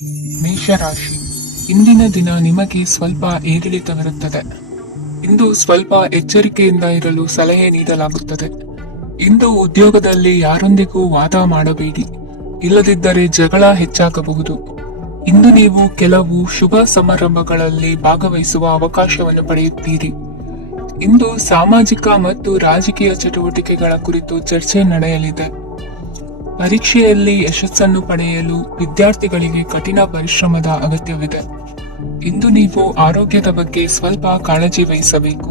ಮೇಷರಾಶಿ. ಇಂದಿನ ದಿನ ನಿಮಗೆ ಸ್ವಲ್ಪ ಏರಿಳಿತವಿರುತ್ತದೆ. ಇಂದು ಸ್ವಲ್ಪ ಎಚ್ಚರಿಕೆಯಿಂದ ಇರಲು ಸಲಹೆ ನೀಡಲಾಗುತ್ತದೆ. ಇಂದು ಉದ್ಯೋಗದಲ್ಲಿ ಯಾರೊಂದಿಗೂ ವಾದ ಮಾಡಬೇಡಿ, ಇಲ್ಲದಿದ್ದರೆ ಜಗಳ ಹೆಚ್ಚಾಗಬಹುದು. ಇಂದು ನೀವು ಕೆಲವು ಶುಭ ಸಮಾರಂಭಗಳಲ್ಲಿ ಭಾಗವಹಿಸುವ ಅವಕಾಶವನ್ನು ಪಡೆಯುತ್ತೀರಿ. ಇಂದು ಸಾಮಾಜಿಕ ಮತ್ತು ರಾಜಕೀಯ ಚಟುವಟಿಕೆಗಳ ಕುರಿತು ಚರ್ಚೆ ನಡೆಯಲಿದೆ. ಪರೀಕ್ಷೆಯಲ್ಲಿ ಯಶಸ್ಸನ್ನು ಪಡೆಯಲು ವಿದ್ಯಾರ್ಥಿಗಳಿಗೆ ಕಠಿಣ ಪರಿಶ್ರಮದ ಅಗತ್ಯವಿದೆ. ಇಂದು ನೀವು ಆರೋಗ್ಯದ ಬಗ್ಗೆ ಸ್ವಲ್ಪ ಕಾಳಜಿ ವಹಿಸಬೇಕು.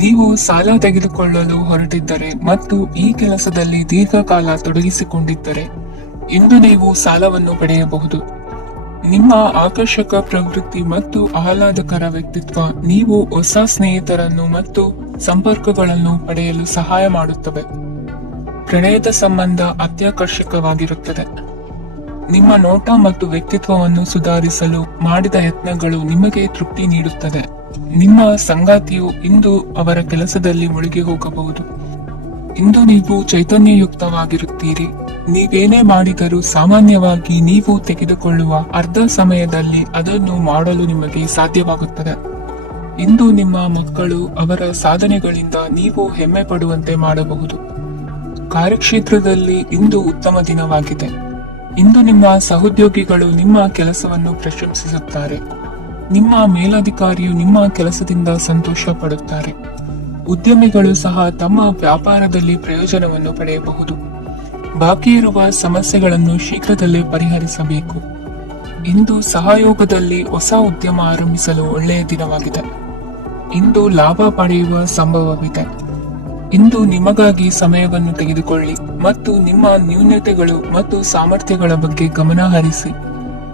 ನೀವು ಸಾಲ ತೆಗೆದುಕೊಳ್ಳಲು ಹೊರಟಿದ್ದರೆ ಮತ್ತು ಈ ಕೆಲಸದಲ್ಲಿ ದೀರ್ಘಕಾಲ ತೊಡಗಿಸಿಕೊಂಡಿದ್ದರೆ ಇಂದು ನೀವು ಸಾಲವನ್ನು ಪಡೆಯಬಹುದು. ನಿಮ್ಮ ಆಕರ್ಷಕ ಪ್ರವೃತ್ತಿ ಮತ್ತು ಆಹ್ಲಾದಕರ ವ್ಯಕ್ತಿತ್ವ ನೀವು ಹೊಸ ಸ್ನೇಹಿತರನ್ನು ಮತ್ತು ಸಂಪರ್ಕಗಳನ್ನು ಪಡೆಯಲು ಸಹಾಯ ಮಾಡುತ್ತವೆ. ಪ್ರಣಯದ ಸಂಬಂಧ ಅತ್ಯಾಕರ್ಷಕವಾಗಿರುತ್ತದೆ. ನಿಮ್ಮ ನೋಟ ಮತ್ತು ವ್ಯಕ್ತಿತ್ವವನ್ನು ಸುಧಾರಿಸಲು ಮಾಡಿದ ಯತ್ನಗಳು ನಿಮಗೆ ತೃಪ್ತಿ ನೀಡುತ್ತದೆ. ನಿಮ್ಮ ಸಂಗಾತಿಯು ಇಂದು ಅವರ ಕೆಲಸದಲ್ಲಿ ಮುಳುಗಿ ಹೋಗಬಹುದು. ಇಂದು ನೀವು ಚೈತನ್ಯಯುಕ್ತವಾಗಿರುತ್ತೀರಿ. ನೀವೇನೇ ಮಾಡಿದರೂ ಸಾಮಾನ್ಯವಾಗಿ ನೀವು ತೆಗೆದುಕೊಳ್ಳುವ ಅರ್ಧ ಸಮಯದಲ್ಲಿ ಅದನ್ನು ಮಾಡಲು ನಿಮಗೆ ಸಾಧ್ಯವಾಗುತ್ತದೆ. ಇಂದು ನಿಮ್ಮ ಮಕ್ಕಳು ಅವರ ಸಾಧನೆಗಳಿಂದ ನೀವು ಹೆಮ್ಮೆ ಪಡುವಂತೆ ಮಾಡಬಹುದು. ಕಾರ್ಯಕ್ಷೇತ್ರದಲ್ಲಿ ಇಂದು ಉತ್ತಮ ದಿನವಾಗಿದೆ. ಇಂದು ನಿಮ್ಮ ಸಹೋದ್ಯೋಗಿಗಳು ನಿಮ್ಮ ಕೆಲಸವನ್ನು ಪ್ರಶಂಸಿಸುತ್ತಾರೆ. ನಿಮ್ಮ ಮೇಲಧಿಕಾರಿಯು ನಿಮ್ಮ ಕೆಲಸದಿಂದ ಸಂತೋಷ ಪಡುತ್ತಾರೆ. ಉದ್ಯಮಿಗಳು ಸಹ ತಮ್ಮ ವ್ಯಾಪಾರದಲ್ಲಿ ಪ್ರಯೋಜನವನ್ನು ಪಡೆಯಬಹುದು. ಬಾಕಿ ಇರುವ ಸಮಸ್ಯೆಗಳನ್ನು ಶೀಘ್ರದಲ್ಲೇ ಪರಿಹರಿಸಬೇಕು. ಇಂದು ಸಹಯೋಗದಲ್ಲಿ ಹೊಸ ಉದ್ಯಮ ಆರಂಭಿಸಲು ಒಳ್ಳೆಯ ದಿನವಾಗಿದೆ. ಇಂದು ಲಾಭ ಪಡೆಯುವ ಸಂಭವವಿದೆ. ಇಂದು ನಿಮಗಾಗಿ ಸಮಯವನ್ನು ತೆಗೆದುಕೊಳ್ಳಿ ಮತ್ತು ನಿಮ್ಮ ನ್ಯೂನತೆಗಳು ಮತ್ತು ಸಾಮರ್ಥ್ಯಗಳ ಬಗ್ಗೆ ಗಮನ ಹರಿಸಿ.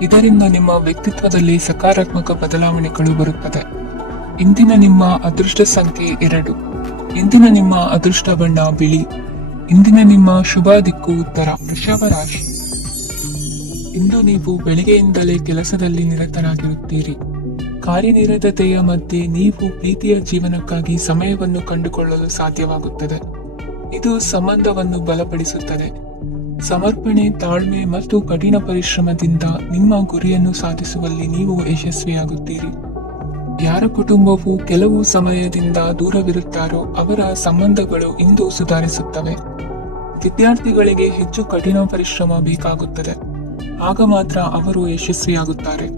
ಇದರಿಂದ ನಿಮ್ಮ ವ್ಯಕ್ತಿತ್ವದಲ್ಲಿ ಸಕಾರಾತ್ಮಕ ಬದಲಾವಣೆಗಳು ಬರುತ್ತದೆ. ಇಂದಿನ ನಿಮ್ಮ ಅದೃಷ್ಟ ಸಂಖ್ಯೆ 2. ಇಂದಿನ ನಿಮ್ಮ ಅದೃಷ್ಟ ಬಣ್ಣ ಬಿಳಿ. ಇಂದಿನ ನಿಮ್ಮ ಶುಭ ದಿಕ್ಕು ಉತ್ತರ. ವೃಷಭ ರಾಶಿ. ಇಂದು ನೀವು ಬೆಳಿಗ್ಗೆಯಿಂದಲೇ ಕೆಲಸದಲ್ಲಿ ನಿರತರಾಗಿರುತ್ತೀರಿ. ಕಾರ್ಯನಿರತತೆಯ ಮಧ್ಯೆ ನೀವು ಪ್ರೀತಿಯ ಜೀವನಕ್ಕಾಗಿ ಸಮಯವನ್ನು ಕಂಡುಕೊಳ್ಳಲು ಸಾಧ್ಯವಾಗುತ್ತದೆ. ಇದು ಸಂಬಂಧವನ್ನು ಬಲಪಡಿಸುತ್ತದೆ. ಸಮರ್ಪಣೆ, ತಾಳ್ಮೆ ಮತ್ತು ಕಠಿಣ ಪರಿಶ್ರಮದಿಂದ ನಿಮ್ಮ ಗುರಿಯನ್ನು ಸಾಧಿಸುವಲ್ಲಿ ನೀವು ಯಶಸ್ವಿಯಾಗುತ್ತೀರಿ. ಯಾರ ಕುಟುಂಬವು ಕೆಲವು ಸಮಯದಿಂದ ದೂರವಿರುತ್ತಾರೋ ಅವರ ಸಂಬಂಧಗಳು ಇಂದು ಸುಧಾರಿಸುತ್ತವೆ. ವಿದ್ಯಾರ್ಥಿಗಳಿಗೆ ಹೆಚ್ಚು ಕಠಿಣ ಪರಿಶ್ರಮ ಬೇಕಾಗುತ್ತದೆ. ಆಗ ಮಾತ್ರ ಅವರು ಯಶಸ್ವಿಯಾಗುತ್ತಾರೆ.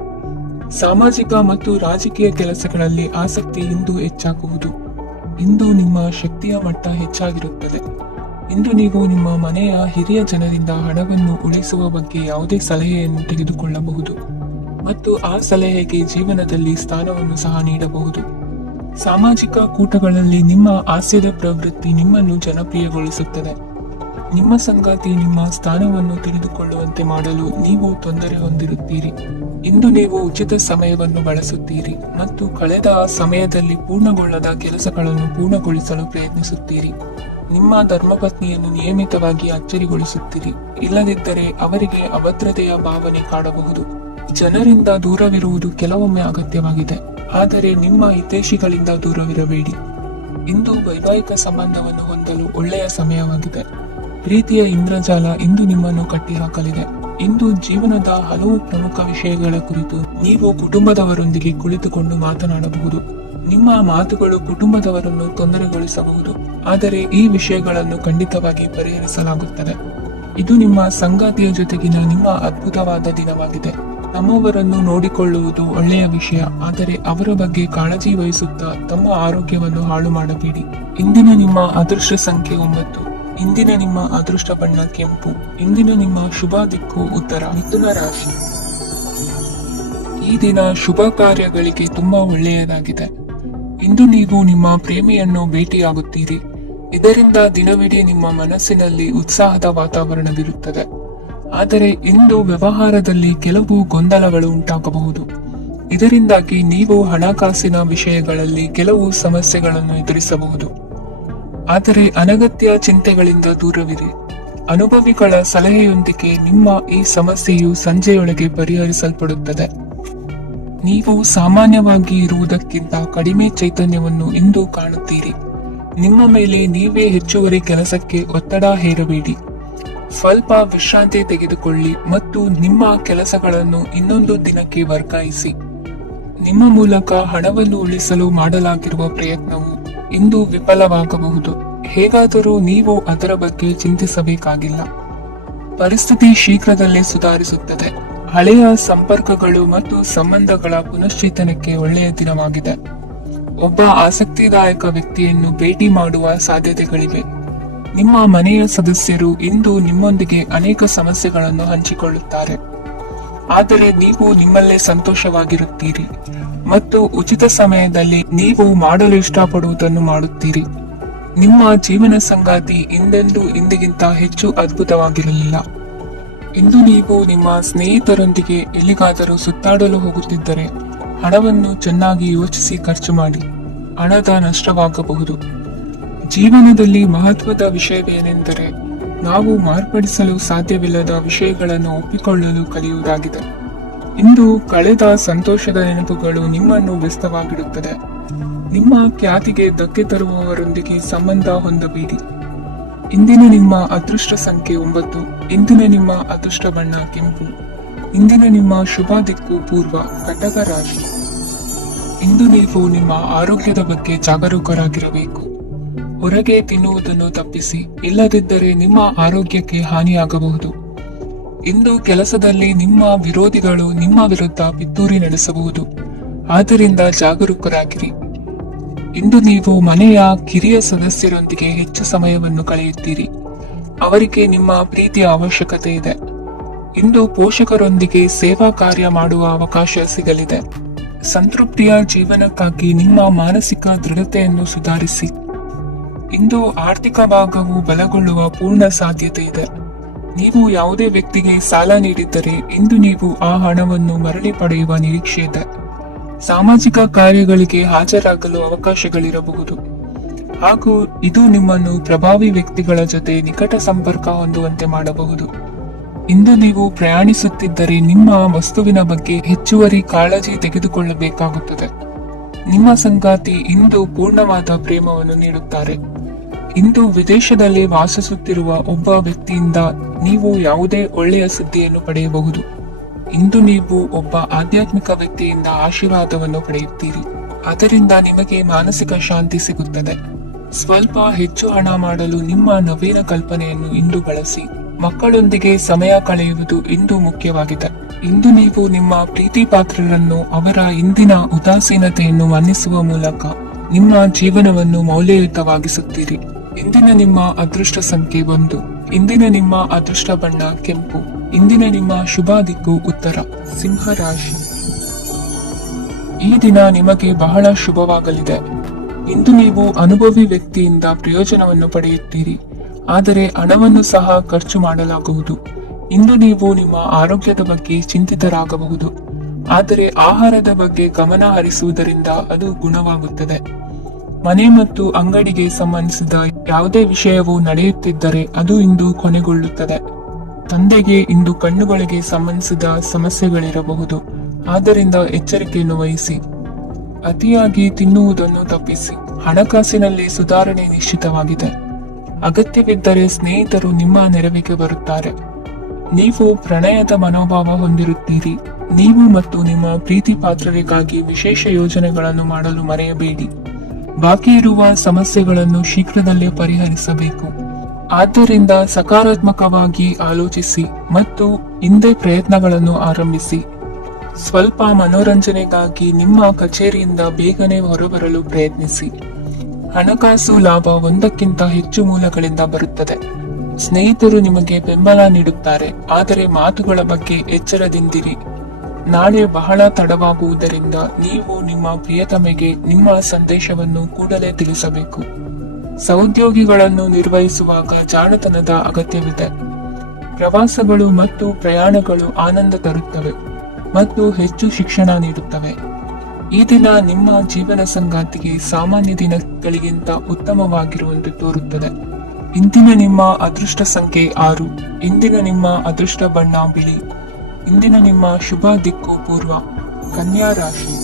ಸಾಮಾಜಿಕ ಮತ್ತು ರಾಜಕೀಯ ಕೆಲಸಗಳಲ್ಲಿ ಆಸಕ್ತಿ ಇಂದು ಹೆಚ್ಚಾಗುವುದು. ಇಂದು ನಿಮ್ಮ ಶಕ್ತಿಯ ಮಟ್ಟ ಹೆಚ್ಚಾಗಿರುತ್ತದೆ. ಇಂದು ನೀವು ನಿಮ್ಮ ಮನೆಯ ಹಿರಿಯ ಜನರಿಂದ ಹಣವನ್ನು ಉಳಿಸುವ ಬಗ್ಗೆ ಯಾವುದೇ ಸಲಹೆಯನ್ನು ತೆಗೆದುಕೊಳ್ಳಬಹುದು ಮತ್ತು ಆ ಸಲಹೆಗೆ ಜೀವನದಲ್ಲಿ ಸ್ಥಾನವನ್ನು ಸಹ ನೀಡಬಹುದು. ಸಾಮಾಜಿಕ ಕೂಟಗಳಲ್ಲಿ ನಿಮ್ಮ ಹಾಸ್ಯದ ಪ್ರವೃತ್ತಿ ನಿಮ್ಮನ್ನು ಜನಪ್ರಿಯಗೊಳಿಸುತ್ತದೆ. ನಿಮ್ಮ ಸಂಗಾತಿ ನಿಮ್ಮ ಸ್ಥಾನವನ್ನು ತಿಳಿದುಕೊಳ್ಳುವಂತೆ ಮಾಡಲು ನೀವು ತೊಂದರೆ ಹೊಂದಿರುತ್ತೀರಿ. ಇಂದು ನೀವು ಉಚಿತ ಸಮಯವನ್ನು ಬಳಸುತ್ತೀರಿ ಮತ್ತು ಕಳೆದ ಸಮಯದಲ್ಲಿ ಪೂರ್ಣಗೊಳ್ಳದ ಕೆಲಸಗಳನ್ನು ಪೂರ್ಣಗೊಳಿಸಲು ಪ್ರಯತ್ನಿಸುತ್ತೀರಿ. ನಿಮ್ಮ ಧರ್ಮಪತ್ನಿಯನ್ನು ನಿಯಮಿತವಾಗಿ ಅಚ್ಚರಿಗೊಳಿಸುತ್ತೀರಿ. ಇಲ್ಲದಿದ್ದರೆ ಅವರಿಗೆ ಅಭದ್ರತೆಯ ಭಾವನೆ ಕಾಡಬಹುದು. ಜನರಿಂದ ದೂರವಿರುವುದು ಕೆಲವೊಮ್ಮೆ ಅಗತ್ಯವಾಗಿದೆ, ಆದರೆ ನಿಮ್ಮ ಹಿತೈಷಿಗಳಿಂದ ದೂರವಿರಬೇಡಿ. ಇಂದು ವೈವಾಹಿಕ ಸಂಬಂಧವನ್ನು ಹೊಂದಲು ಒಳ್ಳೆಯ ಸಮಯವಾಗಿದೆ. ಪ್ರೀತಿಯ ಇಂದ್ರಜಾಲ ಇಂದು ನಿಮ್ಮನ್ನು ಕಟ್ಟಿಹಾಕಲಿದೆ. ಇಂದು ಜೀವನದ ಹಲವು ಪ್ರಮುಖ ವಿಷಯಗಳ ಕುರಿತು ನೀವು ಕುಟುಂಬದವರೊಂದಿಗೆ ಕುಳಿತುಕೊಂಡು ಮಾತನಾಡಬಹುದು. ನಿಮ್ಮ ಮಾತುಗಳು ಕುಟುಂಬದವರನ್ನು ತೊಂದರೆಗೊಳಿಸಬಹುದು, ಆದರೆ ಈ ವಿಷಯಗಳನ್ನು ಖಂಡಿತವಾಗಿ ಪರಿಹರಿಸಲಾಗುತ್ತದೆ. ಇದು ನಿಮ್ಮ ಸಂಗಾತಿಯ ಜೊತೆಗಿನ ನಿಮ್ಮ ಅದ್ಭುತವಾದ ದಿನವಾಗಿದೆ. ನಮ್ಮವರನ್ನು ನೋಡಿಕೊಳ್ಳುವುದು ಒಳ್ಳೆಯ ವಿಷಯ, ಆದರೆ ಅವರ ಬಗ್ಗೆ ಕಾಳಜಿ ವಹಿಸುತ್ತಾ ತಮ್ಮ ಆರೋಗ್ಯವನ್ನು ಹಾಳು ಮಾಡಬೇಡಿ. ಇಂದಿನ ನಿಮ್ಮ ಅದೃಷ್ಟ ಸಂಖ್ಯೆ 9. ಇಂದಿನ ನಿಮ್ಮ ಅದೃಷ್ಟ ಬಣ್ಣ ಕೆಂಪು. ಇಂದಿನ ನಿಮ್ಮ ಶುಭ ದಿಕ್ಕು ಉತ್ತರ. ಮಿಥುನ ರಾಶಿ. ಈ ದಿನ ಶುಭ ಕಾರ್ಯಗಳಿಗೆ ತುಂಬಾ ಒಳ್ಳೆಯದಾಗಿದೆ. ಇಂದು ನೀವು ನಿಮ್ಮ ಪ್ರೇಮಿಯನ್ನು ಭೇಟಿಯಾಗುತ್ತೀರಿ. ಇದರಿಂದ ದಿನವಿಡೀ ನಿಮ್ಮ ಮನಸ್ಸಿನಲ್ಲಿ ಉತ್ಸಾಹದ ವಾತಾವರಣವಿರುತ್ತದೆ. ಆದರೆ ಇಂದು ವ್ಯವಹಾರದಲ್ಲಿ ಕೆಲವು ಗೊಂದಲಗಳು ಉಂಟಾಗಬಹುದು. ಇದರಿಂದಾಗಿ ನೀವು ಹಣಕಾಸಿನ ವಿಷಯಗಳಲ್ಲಿ ಕೆಲವು ಸಮಸ್ಯೆಗಳನ್ನು ಎದುರಿಸಬಹುದು. ಆದರೆ ಅನಗತ್ಯ ಚಿಂತೆಗಳಿಂದ ದೂರವಿರಿ. ಅನುಭವಿಗಳ ಸಲಹೆಯೊಂದಿಗೆ ನಿಮ್ಮ ಈ ಸಮಸ್ಯೆಯು ಸಂಜೆಯೊಳಗೆ ಪರಿಹರಿಸಲ್ಪಡುತ್ತದೆ. ನೀವು ಸಾಮಾನ್ಯವಾಗಿ ಇರುವುದಕ್ಕಿಂತ ಕಡಿಮೆ ಚೈತನ್ಯವನ್ನು ಇಂದು ಕಾಣುತ್ತೀರಿ. ನಿಮ್ಮ ಮೇಲೆ ನೀವೇ ಹೆಚ್ಚುವರಿ ಕೆಲಸಕ್ಕೆ ಒತ್ತಡ ಹೇರಬೇಡಿ. ಸ್ವಲ್ಪ ವಿಶ್ರಾಂತಿ ತೆಗೆದುಕೊಳ್ಳಿ ಮತ್ತು ನಿಮ್ಮ ಕೆಲಸಗಳನ್ನು ಇನ್ನೊಂದು ದಿನಕ್ಕೆ ವರ್ಗಾಯಿಸಿ. ನಿಮ್ಮ ಮೂಲಕ ಹಣವನ್ನು ಉಳಿಸಲು ಮಾಡಲಾಗಿರುವ ಪ್ರಯತ್ನವು ಇಂದು ವಿಫಲವಾಗಬಹುದು. ಹೇಗಾದರೂ ನೀವು ಅದರ ಬಗ್ಗೆ ಚಿಂತಿಸಬೇಕಾಗಿಲ್ಲ. ಪರಿಸ್ಥಿತಿ ಶೀಘ್ರದಲ್ಲೇ ಸುಧಾರಿಸುತ್ತದೆ. ಹಳೆಯ ಸಂಪರ್ಕಗಳು ಮತ್ತು ಸಂಬಂಧಗಳ ಪುನಶ್ಚೇತನಕ್ಕೆ ಒಳ್ಳೆಯ ದಿನವಾಗಿದೆ. ಒಬ್ಬ ಆಸಕ್ತಿದಾಯಕ ವ್ಯಕ್ತಿಯನ್ನು ಭೇಟಿ ಮಾಡುವ ಸಾಧ್ಯತೆಗಳಿವೆ. ನಿಮ್ಮ ಮನೆಯ ಸದಸ್ಯರು ಇಂದು ನಿಮ್ಮೊಂದಿಗೆ ಅನೇಕ ಸಮಸ್ಯೆಗಳನ್ನು ಹಂಚಿಕೊಳ್ಳುತ್ತಾರೆ, ಆದರೆ ನೀವು ನಿಮ್ಮಲ್ಲೇ ಸಂತೋಷವಾಗಿರುತ್ತೀರಿ ಮತ್ತು ಉಚಿತ ಸಮಯದಲ್ಲಿ ನೀವು ಮಾಡಲು ಇಷ್ಟಪಡುವುದನ್ನು ಮಾಡುತ್ತೀರಿ. ನಿಮ್ಮ ಜೀವನ ಸಂಗಾತಿ ಇಂದೆಂದೂ ಇಂದಿಗಿಂತ ಹೆಚ್ಚು ಅದ್ಭುತವಾಗಿರಲಿಲ್ಲ. ಇಂದು ನೀವು ನಿಮ್ಮ ಸ್ನೇಹಿತರೊಂದಿಗೆ ಎಲ್ಲಿಗಾದರೂ ಸುತ್ತಾಡಲು ಹೋಗುತ್ತಿದ್ದರೆ ಹಣವನ್ನು ಚೆನ್ನಾಗಿ ಯೋಚಿಸಿ ಖರ್ಚು ಮಾಡಿ. ಹಣದ ನಷ್ಟವಾಗಬಹುದು. ಜೀವನದಲ್ಲಿ ಮಹತ್ವದ ವಿಷಯವೇನೆಂದರೆ ನಾವು ಮಾರ್ಪಡಿಸಲು ಸಾಧ್ಯವಿಲ್ಲದ ವಿಷಯಗಳನ್ನು ಒಪ್ಪಿಕೊಳ್ಳಲು ಕಲಿಯುವುದಾಗಿದೆ. ಇಂದು ಕಳೆದ ಸಂತೋಷದ ನೆನಪುಗಳು ನಿಮ್ಮನ್ನು ವ್ಯಸ್ತವಾಗಿಡುತ್ತದೆ. ನಿಮ್ಮ ಖ್ಯಾತಿಗೆ ಧಕ್ಕೆ ತರುವವರೊಂದಿಗೆ ಸಂಬಂಧ ಹೊಂದಬೇಡಿ. ಇಂದಿನ ನಿಮ್ಮ ಅದೃಷ್ಟ ಸಂಖ್ಯೆ 9. ಇಂದಿನ ನಿಮ್ಮ ಅದೃಷ್ಟ ಬಣ್ಣ ಕೆಂಪು. ಇಂದಿನ ನಿಮ್ಮ ಶುಭ ದಿಕ್ಕು ಪೂರ್ವ, ಕಟಕ ರಾಶಿ. ಇಂದು ನೀವು ನಿಮ್ಮ ಆರೋಗ್ಯದ ಬಗ್ಗೆ ಜಾಗರೂಕರಾಗಿರಬೇಕು. ಹೊರಗೆ ತಿನ್ನುವುದನ್ನು ತಪ್ಪಿಸಿ, ಇಲ್ಲದಿದ್ದರೆ ನಿಮ್ಮ ಆರೋಗ್ಯಕ್ಕೆ ಹಾನಿಯಾಗಬಹುದು. ಇಂದು ಕೆಲಸದಲ್ಲಿ ನಿಮ್ಮ ವಿರೋಧಿಗಳು ನಿಮ್ಮ ವಿರುದ್ಧ ಪಿತೂರಿ ನಡೆಸಬಹುದು, ಆದ್ದರಿಂದ ಜಾಗರೂಕರಾಗಿರಿ. ಇಂದು ನೀವು ಮನೆಯ ಕಿರಿಯ ಸದಸ್ಯರೊಂದಿಗೆ ಹೆಚ್ಚು ಸಮಯವನ್ನು ಕಳೆಯುತ್ತೀರಿ. ಅವರಿಗೆ ನಿಮ್ಮ ಪ್ರೀತಿಯ ಅವಶ್ಯಕತೆ ಇದೆ. ಇಂದು ಪೋಷಕರೊಂದಿಗೆ ಸೇವಾ ಕಾರ್ಯ ಮಾಡುವ ಅವಕಾಶ ಸಿಗಲಿದೆ. ಸಂತೃಪ್ತಿಯ ಜೀವನಕ್ಕಾಗಿ ನಿಮ್ಮ ಮಾನಸಿಕ ದೃಢತೆಯನ್ನು ಸುಧಾರಿಸಿ. ಇಂದು ಆರ್ಥಿಕ ಭಾಗವು ಬಲಗೊಳ್ಳುವ ಪೂರ್ಣ ಸಾಧ್ಯತೆ ಇದೆ. ನೀವು ಯಾವುದೇ ವ್ಯಕ್ತಿಗೆ ಸಾಲ ನೀಡಿದ್ದರೆ ಇಂದು ನೀವು ಆ ಹಣವನ್ನು ಮರಳಿ ಪಡೆಯುವ ನಿರೀಕ್ಷೆ ಇದೆ. ಸಾಮಾಜಿಕ ಕಾರ್ಯಗಳಿಗೆ ಹಾಜರಾಗಲು ಅವಕಾಶಗಳಿರಬಹುದು ಹಾಗೂ ಇದು ನಿಮ್ಮನ್ನು ಪ್ರಭಾವಿ ವ್ಯಕ್ತಿಗಳ ಜೊತೆ ನಿಕಟ ಸಂಪರ್ಕ ಹೊಂದುವಂತೆ ಮಾಡಬಹುದು. ಇಂದು ನೀವು ಪ್ರಯಾಣಿಸುತ್ತಿದ್ದರೆ ನಿಮ್ಮ ವಸ್ತುವಿನ ಬಗ್ಗೆ ಹೆಚ್ಚುವರಿ ಕಾಳಜಿ ತೆಗೆದುಕೊಳ್ಳಬೇಕಾಗುತ್ತದೆ. ನಿಮ್ಮ ಸಂಗಾತಿ ಇಂದು ಪೂರ್ಣವಾದ ಪ್ರೇಮವನ್ನು ನೀಡುತ್ತಾರೆ. ಇಂದು ವಿದೇಶದಲ್ಲಿ ವಾಸಿಸುತ್ತಿರುವ ಒಬ್ಬ ವ್ಯಕ್ತಿಯಿಂದ ನೀವು ಯಾವುದೇ ಒಳ್ಳೆಯ ಸುದ್ದಿಯನ್ನು ಪಡೆಯಬಹುದು. ಇಂದು ನೀವು ಒಬ್ಬ ಆಧ್ಯಾತ್ಮಿಕ ವ್ಯಕ್ತಿಯಿಂದ ಆಶೀರ್ವಾದವನ್ನು ಪಡೆಯುತ್ತೀರಿ. ಅದರಿಂದ ನಿಮಗೆ ಮಾನಸಿಕ ಶಾಂತಿ ಸಿಗುತ್ತದೆ. ಸ್ವಲ್ಪ ಹೆಚ್ಚು ಹಣ ಮಾಡಲು ನಿಮ್ಮ ನವೀನ ಕಲ್ಪನೆಯನ್ನು ಇಂದು ಬಳಸಿ. ಮಕ್ಕಳೊಂದಿಗೆ ಸಮಯ ಕಳೆಯುವುದು ಇಂದು ಮುಖ್ಯವಾಗಿದೆ. ಇಂದು ನೀವು ನಿಮ್ಮ ಪ್ರೀತಿ ಪಾತ್ರರನ್ನು ಅವರ ಇಂದಿನ ಉದಾಸೀನತೆಯನ್ನು ಮನ್ನಿಸುವ ಮೂಲಕ ನಿಮ್ಮ ಜೀವನವನ್ನು ಮೌಲ್ಯಯುತವಾಗಿಸುತ್ತೀರಿ. ಇಂದಿನ ನಿಮ್ಮ ಅದೃಷ್ಟ ಸಂಖ್ಯೆ 1. ಇಂದಿನ ನಿಮ್ಮ ಅದೃಷ್ಟ ಬಣ್ಣ ಕೆಂಪು. ಇಂದಿನ ನಿಮ್ಮ ಶುಭ ದಿಕ್ಕು ಉತ್ತರ, ಸಿಂಹ ರಾಶಿ. ಈ ದಿನ ನಿಮಗೆ ಬಹಳ ಶುಭವಾಗಲಿದೆ. ಇಂದು ನೀವು ಅನುಭವಿ ವ್ಯಕ್ತಿಯಿಂದ ಪ್ರಯೋಜನವನ್ನು ಪಡೆಯುತ್ತೀರಿ, ಆದರೆ ಹಣವನ್ನು ಸಹ ಖರ್ಚು ಮಾಡಲಾಗುವುದು. ಇಂದು ನೀವು ನಿಮ್ಮ ಆರೋಗ್ಯದ ಬಗ್ಗೆ ಚಿಂತಿತರಾಗಬಹುದು, ಆದರೆ ಆಹಾರದ ಬಗ್ಗೆ ಗಮನ ಹರಿಸುವುದರಿಂದ ಅದು ಗುಣವಾಗುತ್ತದೆ. ಮನೆ ಮತ್ತು ಅಂಗಡಿಗೆ ಸಂಬಂಧಿಸಿದ ಯಾವುದೇ ವಿಷಯವು ನಡೆಯುತ್ತಿದ್ದರೆ ಅದು ಇಂದು ಕೊನೆಗೊಳ್ಳುತ್ತದೆ. ತಂದೆಗೆ ಇಂದು ಕಣ್ಣುಗಳಿಗೆ ಸಂಬಂಧಿಸಿದ ಸಮಸ್ಯೆಗಳಿರಬಹುದು, ಆದ್ದರಿಂದ ಎಚ್ಚರಿಕೆಯನ್ನು ವಹಿಸಿ. ಅತಿಯಾಗಿ ತಿನ್ನುವುದನ್ನು ತಪ್ಪಿಸಿ. ಹಣಕಾಸಿನಲ್ಲಿ ಸುಧಾರಣೆ ನಿಶ್ಚಿತವಾಗಿದೆ. ಅಗತ್ಯವಿದ್ದರೆ ಸ್ನೇಹಿತರು ನಿಮ್ಮ ನೆರವಿಗೆ ಬರುತ್ತಾರೆ. ನೀವು ಪ್ರಣಯದ ಮನೋಭಾವ ಹೊಂದಿರುತ್ತೀರಿ. ನೀವು ಮತ್ತು ನಿಮ್ಮ ಪ್ರೀತಿ ಪಾತ್ರರಿಗಾಗಿ ವಿಶೇಷ ಯೋಜನೆಗಳನ್ನು ಮಾಡಲು ಮರೆಯಬೇಡಿ. ಬಾಕಿ ಇರುವ ಸಮಸ್ಯೆಗಳನ್ನು ಶೀಘ್ರದಲ್ಲೇ ಪರಿಹರಿಸಬೇಕು. ಆದ್ದರಿಂದ ಸಕಾರಾತ್ಮಕವಾಗಿ ಆಲೋಚಿಸಿ ಮತ್ತು ಹಿಂದೆ ಪ್ರಯತ್ನಗಳನ್ನು ಆರಂಭಿಸಿ. ಸ್ವಲ್ಪ ಮನೋರಂಜನೆಗಾಗಿ ನಿಮ್ಮ ಕಚೇರಿಯಿಂದ ಬೇಗನೆ ಹೊರಬರಲು ಪ್ರಯತ್ನಿಸಿ. ಹಣಕಾಸು ಲಾಭ ಒಂದಕ್ಕಿಂತ ಹೆಚ್ಚು ಮೂಲಗಳಿಂದ ಬರುತ್ತದೆ. ಸ್ನೇಹಿತರು ನಿಮಗೆ ಬೆಂಬಲ ನೀಡುತ್ತಾರೆ, ಆದರೆ ಮಾತುಗಳ ಬಗ್ಗೆ ಎಚ್ಚರದಿಂದಿರಿ. ನಾಳೆ ಬಹಳ ತಡವಾಗುವುದರಿಂದ ನೀವು ನಿಮ್ಮ ಪ್ರಿಯತಮೆಗೆ ನಿಮ್ಮ ಸಂದೇಶವನ್ನು ಕೂಡಲೇ ತಿಳಿಸಬೇಕು. ಸಹೋದ್ಯೋಗಿಗಳನ್ನು ನಿರ್ವಹಿಸುವಾಗ ಜಾಣತನದ ಅಗತ್ಯವಿದೆ. ಪ್ರವಾಸಗಳು ಮತ್ತು ಪ್ರಯಾಣಗಳು ಆನಂದ ತರುತ್ತವೆ ಮತ್ತು ಹೆಚ್ಚು ಶಿಕ್ಷಣ ನೀಡುತ್ತವೆ. ಈ ದಿನ ನಿಮ್ಮ ಜೀವನ ಸಂಗಾತಿಗೆ ಸಾಮಾನ್ಯ ದಿನಗಳಿಗಿಂತ ಉತ್ತಮವಾಗಿರುವಂತೆ ತೋರುತ್ತದೆ. ಇಂದಿನ ನಿಮ್ಮ ಅದೃಷ್ಟ ಸಂಖ್ಯೆ 6. ಇಂದಿನ ನಿಮ್ಮ ಅದೃಷ್ಟ ಬಣ್ಣ ಬಿಳಿ. ಇಂದಿನ ನಿಮ್ಮ ಶುಭ ದಿಕ್ಕು ಪೂರ್ವ, ಕನ್ಯಾ ರಾಶಿ.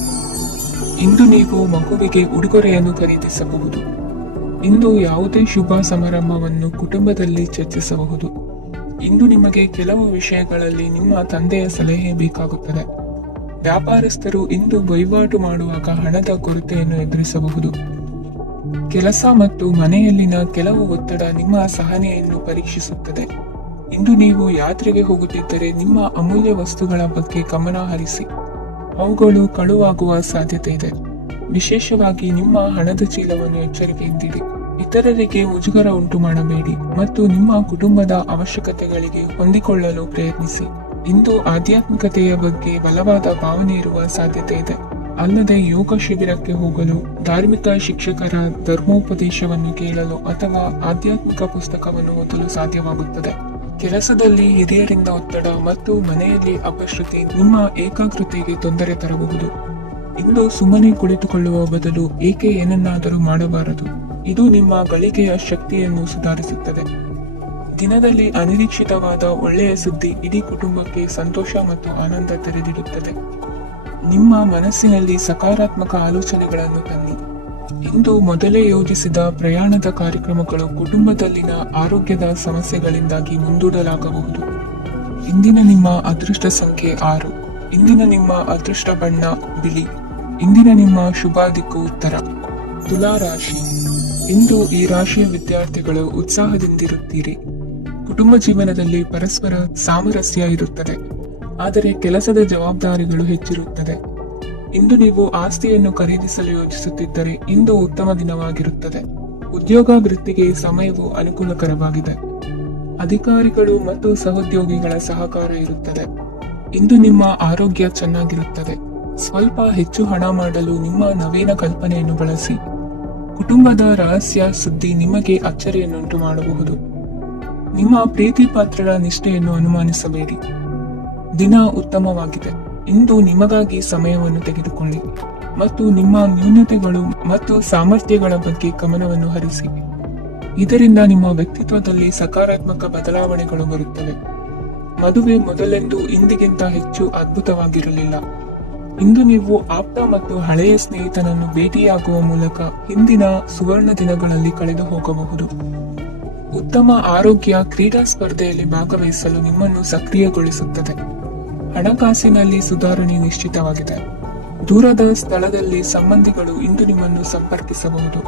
ಇಂದು ನೀವು ಮಗುವಿಗೆ ಉಡುಗೊರೆಯನ್ನು ಖರೀದಿಸಬಹುದು. ಇಂದು ಯಾವುದೇ ಶುಭ ಸಮಾರಂಭವನ್ನು ಕುಟುಂಬದಲ್ಲಿ ಚರ್ಚಿಸಬಹುದು. ಇಂದು ನಿಮಗೆ ಕೆಲವು ವಿಷಯಗಳಲ್ಲಿ ನಿಮ್ಮ ತಂದೆಯ ಸಲಹೆ ಬೇಕಾಗುತ್ತದೆ. ವ್ಯಾಪಾರಸ್ಥರು ಇಂದು ವಹಿವಾಟು ಮಾಡುವಾಗ ಹಣದ ಕೊರತೆಯನ್ನು ಎದುರಿಸಬಹುದು. ಕೆಲಸ ಮತ್ತು ಮನೆಯಲ್ಲಿನ ಕೆಲವು ಒತ್ತಡ ನಿಮ್ಮ ಸಹನೆಯನ್ನು ಪರೀಕ್ಷಿಸುತ್ತದೆ. ಇಂದು ನೀವು ಯಾತ್ರೆಗೆ ಹೋಗುತ್ತಿದ್ದರೆ ನಿಮ್ಮ ಅಮೂಲ್ಯ ವಸ್ತುಗಳ ಬಗ್ಗೆ ಗಮನ ಹರಿಸಿ. ಅವುಗಳು ಕಳುವಾಗುವ ಸಾಧ್ಯತೆ ಇದೆ. ವಿಶೇಷವಾಗಿ ನಿಮ್ಮ ಹಣದ ಚೀಲವನ್ನು ಎಚ್ಚರಿಕೆಯಿಂದಿಡಿ. ಇತರರಿಗೆ ಮುಜುಗರ ಉಂಟು ಮಾಡಬೇಡಿ ಮತ್ತು ನಿಮ್ಮ ಕುಟುಂಬದ ಅವಶ್ಯಕತೆಗಳಿಗೆ ಹೊಂದಿಕೊಳ್ಳಲು ಪ್ರಯತ್ನಿಸಿ. ಇಂದು ಆಧ್ಯಾತ್ಮಿಕತೆಯ ಬಗ್ಗೆ ಬಲವಾದ ಭಾವನೆ ಇರುವ ಸಾಧ್ಯತೆ ಇದೆ. ಅಲ್ಲದೆ ಯೋಗ ಶಿಬಿರಕ್ಕೆ ಹೋಗಲು, ಧಾರ್ಮಿಕ ಶಿಕ್ಷಕರ ಧರ್ಮೋಪದೇಶವನ್ನು ಕೇಳಲು ಅಥವಾ ಆಧ್ಯಾತ್ಮಿಕ ಪುಸ್ತಕವನ್ನು ಓದಲು ಸಾಧ್ಯವಾಗುತ್ತದೆ. ಕೆಲಸದಲ್ಲಿ ಹಿರಿಯರಿಂದ ಒತ್ತಡ ಮತ್ತು ಮನೆಯಲ್ಲಿ ಅಪಶ್ರುತಿ ನಿಮ್ಮ ಏಕಾಗ್ರತೆಗೆ ತೊಂದರೆ ತರಬಹುದು. ಇಂದು ಸುಮ್ಮನೆ ಕುಳಿತುಕೊಳ್ಳುವ ಬದಲು ಏಕೆ ಏನನ್ನಾದರೂ ಮಾಡಬಾರದು. ಇದು ನಿಮ್ಮ ಗಳಿಕೆಯ ಶಕ್ತಿಯನ್ನು ಸುಧಾರಿಸುತ್ತದೆ. ದಿನದಲ್ಲಿ ಅನಿರೀಕ್ಷಿತವಾದ ಒಳ್ಳೆಯ ಸುದ್ದಿ ಇಡೀ ಕುಟುಂಬಕ್ಕೆ ಸಂತೋಷ ಮತ್ತು ಆನಂದ ತೆರೆದಿಡುತ್ತದೆ. ನಿಮ್ಮ ಮನಸ್ಸಿನಲ್ಲಿ ಸಕಾರಾತ್ಮಕ ಆಲೋಚನೆಗಳನ್ನು ತನ್ನಿ. ಇಂದು ಮೊದಲೇ ಯೋಜಿಸಿದ ಪ್ರಯಾಣದ ಕಾರ್ಯಕ್ರಮಗಳು ಕುಟುಂಬದಲ್ಲಿನ ಆರೋಗ್ಯದ ಸಮಸ್ಯೆಗಳಿಂದಾಗಿ ಮುಂದೂಡಲಾಗಬಹುದು. ಇಂದಿನ ನಿಮ್ಮ ಅದೃಷ್ಟ ಸಂಖ್ಯೆ 6. ಇಂದಿನ ನಿಮ್ಮ ಅದೃಷ್ಟ ಬಣ್ಣ ಬಿಳಿ. ಇಂದಿನ ನಿಮ್ಮ ಶುಭ ದಿಕ್ಕು ಉತ್ತರ. ತುಲಾ ರಾಶಿ. ಇಂದು ಈ ರಾಶಿಯ ವಿದ್ಯಾರ್ಥಿಗಳು ಉತ್ಸಾಹದಿಂದಿರುತ್ತೀರಿ. ಕುಟುಂಬ ಜೀವನದಲ್ಲಿ ಪರಸ್ಪರ ಸಾಮರಸ್ಯ ಇರುತ್ತದೆ, ಆದರೆ ಕೆಲಸದ ಜವಾಬ್ದಾರಿಗಳು ಹೆಚ್ಚಿರುತ್ತದೆ. ಇಂದು ನೀವು ಆಸ್ತಿಯನ್ನು ಖರೀದಿಸಲು ಯೋಚಿಸುತ್ತಿದ್ದರೆ ಇಂದು ಉತ್ತಮ ದಿನವಾಗಿರುತ್ತದೆ. ಉದ್ಯೋಗ ವೃತ್ತಿಗೆ ಸಮಯವು ಅನುಕೂಲಕರವಾಗಿದೆ. ಅಧಿಕಾರಿಗಳು ಮತ್ತು ಸಹೋದ್ಯೋಗಿಗಳ ಸಹಕಾರ ಇರುತ್ತದೆ. ಇಂದು ನಿಮ್ಮ ಆರೋಗ್ಯ ಚೆನ್ನಾಗಿರುತ್ತದೆ. ಸ್ವಲ್ಪ ಹೆಚ್ಚು ಹಣ ಮಾಡಲು ನಿಮ್ಮ ನವೀನ ಕಲ್ಪನೆಯನ್ನು ಬಳಸಿ. ಕುಟುಂಬದ ರಹಸ್ಯ ಸುದ್ದಿ ನಿಮಗೆ ಅಚ್ಚರಿಯನ್ನುಂಟು ಮಾಡಬಹುದು. ನಿಮ್ಮ ಪ್ರೀತಿ ಪಾತ್ರರ ನಿಷ್ಠೆಯನ್ನು ಅನುಮಾನಿಸಬೇಡಿ. ದಿನ ಉತ್ತಮವಾಗಿದೆ. ಇಂದು ನಿಮಗಾಗಿ ಸಮಯವನ್ನು ತೆಗೆದುಕೊಳ್ಳಿ ಮತ್ತು ನಿಮ್ಮ ನ್ಯೂನತೆಗಳು ಮತ್ತು ಸಾಮರ್ಥ್ಯಗಳ ಬಗ್ಗೆ ಗಮನವನ್ನು ಹರಿಸಿ. ಇದರಿಂದ ನಿಮ್ಮ ವ್ಯಕ್ತಿತ್ವದಲ್ಲಿ ಸಕಾರಾತ್ಮಕ ಬದಲಾವಣೆಗಳು ಬರುತ್ತವೆ. ಮದುವೆ ಮೊದಲೆಂದು ಇಂದಿಗಿಂತ ಹೆಚ್ಚು ಅದ್ಭುತವಾಗಿರಲಿಲ್ಲ. ಇಂದು ನೀವು ಆಪ್ತ ಮತ್ತು ಹಳೆಯ ಸ್ನೇಹಿತನನ್ನು ಭೇಟಿಯಾಗುವ ಮೂಲಕ ಹಿಂದಿನ ಸುವರ್ಣ ದಿನಗಳಲ್ಲಿ ಕಳೆದು ಹೋಗಬಹುದು. ಉತ್ತಮ ಆರೋಗ್ಯ ಕ್ರೀಡಾ ಸ್ಪರ್ಧೆಯಲ್ಲಿ ಭಾಗವಹಿಸಲು ನಿಮ್ಮನ್ನು ಸಕ್ರಿಯಗೊಳಿಸುತ್ತದೆ. ಹಣಕಾಸಿನಲ್ಲಿ ಸುಧಾರಣೆ ನಿಶ್ಚಿತವಾಗಿದೆ. ದೂರದ ಸ್ಥಳದಲ್ಲಿ ಸಂಬಂಧಿಗಳು ಇಂದು ನಿಮ್ಮನ್ನು ಸಂಪರ್ಕಿಸಬಹುದು.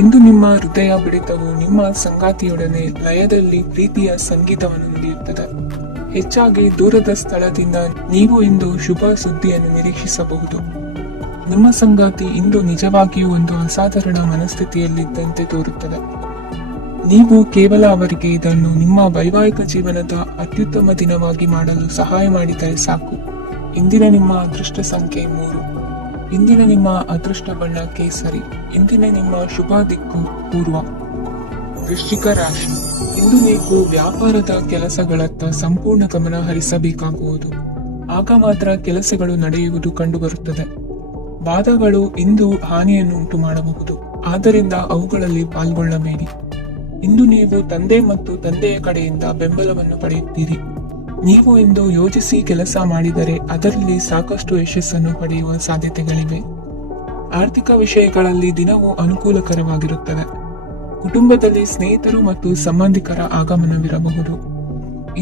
ಇಂದು ನಿಮ್ಮ ಹೃದಯ ಬಡಿತವು ನಿಮ್ಮ ಸಂಗಾತಿಯೊಡನೆ ಲಯದಲ್ಲಿ ಪ್ರೀತಿಯ ಸಂಗೀತವನ್ನು ನುಡಿಯುತ್ತದೆ. ಹೆಚ್ಚಾಗಿ ದೂರದ ಸ್ಥಳದಿಂದ ನೀವು ಇಂದು ಶುಭ ಸುದ್ದಿಯನ್ನು ನಿರೀಕ್ಷಿಸಬಹುದು. ನಿಮ್ಮ ಸಂಗಾತಿ ಇಂದು ನಿಜವಾಗಿಯೂ ಒಂದು ಅಸಾಧಾರಣ ಮನಸ್ಥಿತಿಯಲ್ಲಿದ್ದಂತೆ ತೋರುತ್ತದೆ. ನೀವು ಕೇವಲ ಅವರಿಗೆ ಇದನ್ನು ನಿಮ್ಮ ವೈವಾಹಿಕ ಜೀವನದ ಅತ್ಯುತ್ತಮ ದಿನವಾಗಿ ಮಾಡಲು ಸಹಾಯ ಮಾಡಿದರೆ ಸಾಕು. ಇಂದಿನ ನಿಮ್ಮ ಅದೃಷ್ಟ ಸಂಖ್ಯೆ 3. ಇಂದಿನ ನಿಮ್ಮ ಅದೃಷ್ಟ ಬಣ್ಣ ಕೇಸರಿ. ಇಂದಿನ ನಿಮ್ಮ ಶುಭ ದಿಕ್ಕು ಪೂರ್ವ. ವೃಶ್ಚಿಕ ರಾಶಿ. ಇಂದು ನೀವು ವ್ಯಾಪಾರದ ಕೆಲಸಗಳತ್ತ ಸಂಪೂರ್ಣ ಗಮನ ಹರಿಸಬೇಕಾಗುವುದು. ಆಗ ಮಾತ್ರ ಕೆಲಸಗಳು ನಡೆಯುವುದು ಕಂಡುಬರುತ್ತದೆ. ವಾದಗಳು ಇಂದು ಹಾನಿಯನ್ನು ಉಂಟು ಮಾಡಬಹುದು, ಆದ್ದರಿಂದ ಅವುಗಳಲ್ಲಿ ಪಾಲ್ಗೊಳ್ಳಬೇಡಿ. ಇಂದು ನೀವು ತಂದೆ ಮತ್ತು ತಂದೆಯ ಕಡೆಯಿಂದ ಬೆಂಬಲವನ್ನು ಪಡೆಯುತ್ತೀರಿ. ನೀವು ಇಂದು ಯೋಜಿಸಿ ಕೆಲಸ ಮಾಡಿದರೆ ಅದರಲ್ಲಿ ಸಾಕಷ್ಟು ಯಶಸ್ಸನ್ನು ಪಡೆಯುವ ಸಾಧ್ಯತೆಗಳಿವೆ. ಆರ್ಥಿಕ ವಿಷಯಗಳಲ್ಲಿ ದಿನವು ಅನುಕೂಲಕರವಾಗಿರುತ್ತದೆ. ಕುಟುಂಬದಲ್ಲಿ ಸ್ನೇಹಿತರು ಮತ್ತು ಸಂಬಂಧಿಕರ ಆಗಮನವಿರಬಹುದು.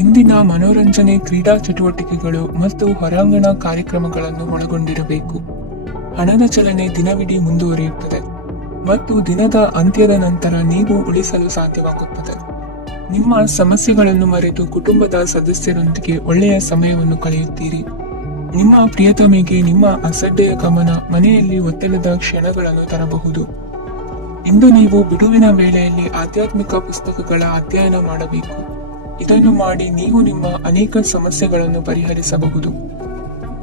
ಇಂದಿನ ಮನೋರಂಜನೆ ಕ್ರೀಡಾ ಚಟುವಟಿಕೆಗಳು ಮತ್ತು ಹೊರಾಂಗಣ ಕಾರ್ಯಕ್ರಮಗಳನ್ನು ಒಳಗೊಂಡಿರಬೇಕು. ಹಣದ ಚಲನೆ ದಿನವಿಡೀ ಮುಂದುವರಿಯುತ್ತದೆ ಮತ್ತು ದಿನದ ಅಂತ್ಯದ ನಂತರ ನೀವು ಉಳಿಸಲು ಸಾಧ್ಯವಾಗುತ್ತದೆ. ನಿಮ್ಮ ಸಮಸ್ಯೆಗಳನ್ನು ಮರೆತು ಕುಟುಂಬದ ಸದಸ್ಯರೊಂದಿಗೆ ಒಳ್ಳೆಯ ಸಮಯವನ್ನು ಕಳೆಯುತ್ತೀರಿ. ನಿಮ್ಮ ಪ್ರಿಯತಮೆಗೆ ನಿಮ್ಮ ಅಸಡ್ಡೆಯ ಗಮನ ಮನೆಯಲ್ಲಿ ಒತ್ತಡದ ಕ್ಷಣಗಳನ್ನು ತರಬಹುದು. ಇಂದು ನೀವು ಬಿಡುವಿನ ವೇಳೆಯಲ್ಲಿ ಆಧ್ಯಾತ್ಮಿಕ ಪುಸ್ತಕಗಳ ಅಧ್ಯಯನ ಮಾಡಬೇಕು. ಇದನ್ನು ಮಾಡಿ ನೀವು ನಿಮ್ಮ ಅನೇಕ ಸಮಸ್ಯೆಗಳನ್ನು ಪರಿಹರಿಸಬಹುದು.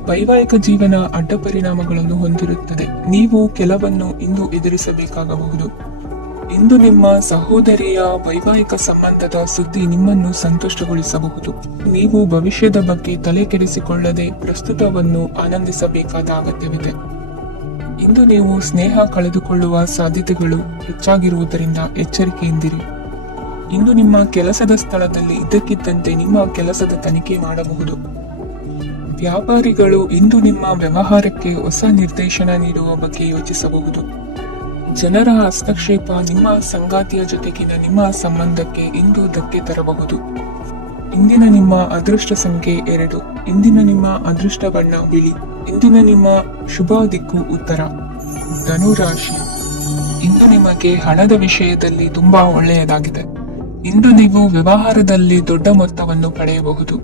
ವೈವಾಹಿಕ ಜೀವನ ಅಡ್ಡ ಪರಿಣಾಮಗಳನ್ನು ಹೊಂದಿರುತ್ತದೆ. ನೀವು ಕೆಲವನ್ನು ಇಂದು ಎದುರಿಸಬೇಕಾಗಬಹುದು. ಇಂದು ನಿಮ್ಮ ಸಹೋದರಿಯ ವೈವಾಹಿಕ ಸಂಬಂಧದ ಸುದ್ದಿ ನಿಮ್ಮನ್ನು ಸಂತುಷ್ಟಗೊಳಿಸಬಹುದು. ನೀವು ಭವಿಷ್ಯದ ಬಗ್ಗೆ ತಲೆ ಕೆಡಿಸಿಕೊಳ್ಳದೆ ಪ್ರಸ್ತುತವನ್ನು ಆನಂದಿಸಬೇಕಾದ ಅಗತ್ಯವಿದೆ. ಇಂದು ನೀವು ಸ್ನೇಹ ಕಳೆದುಕೊಳ್ಳುವ ಸಾಧ್ಯತೆಗಳು ಹೆಚ್ಚಾಗಿರುವುದರಿಂದ ಎಚ್ಚರಿಕೆಯಿಂದಿರಿ. ಇಂದು ನಿಮ್ಮ ಕೆಲಸದ ಸ್ಥಳದಲ್ಲಿ ಇದ್ದಕ್ಕಿದ್ದಂತೆ ನಿಮ್ಮ ಕೆಲಸದ ತನಿಖೆ ಮಾಡಬಹುದು. ವ್ಯಾಪಾರಿಗಳು ಇಂದು ನಿಮ್ಮ ವ್ಯವಹಾರಕ್ಕೆ ಹೊಸ ನಿರ್ದೇಶನ ನೀಡುವ ಬಗ್ಗೆ ಯೋಚಿಸಬಹುದು. ಜನರ ಹಸ್ತಕ್ಷೇಪ ನಿಮ್ಮ ಸಂಗಾತಿಯ ಜೊತೆಗಿನ ನಿಮ್ಮ ಸಂಬಂಧಕ್ಕೆ ಇಂದು ಧಕ್ಕೆ ತರಬಹುದು. ಇಂದಿನ ನಿಮ್ಮ ಅದೃಷ್ಟ ಸಂಖ್ಯೆ 2. ಇಂದಿನ ನಿಮ್ಮ ಅದೃಷ್ಟ ಬಣ್ಣ ಬಿಳಿ. ಇಂದಿನ ನಿಮ್ಮ ಶುಭ ದಿಕ್ಕು ಉತ್ತರ. ಧನುರಾಶಿ. ಇಂದು ನಿಮಗೆ ಹಣದ ವಿಷಯದಲ್ಲಿ ತುಂಬಾ ಒಳ್ಳೆಯದಾಗಿದೆ. ಇಂದು ನೀವು ವ್ಯವಹಾರದಲ್ಲಿ ದೊಡ್ಡ ಮೊತ್ತವನ್ನು ಪಡೆಯಬಹುದು.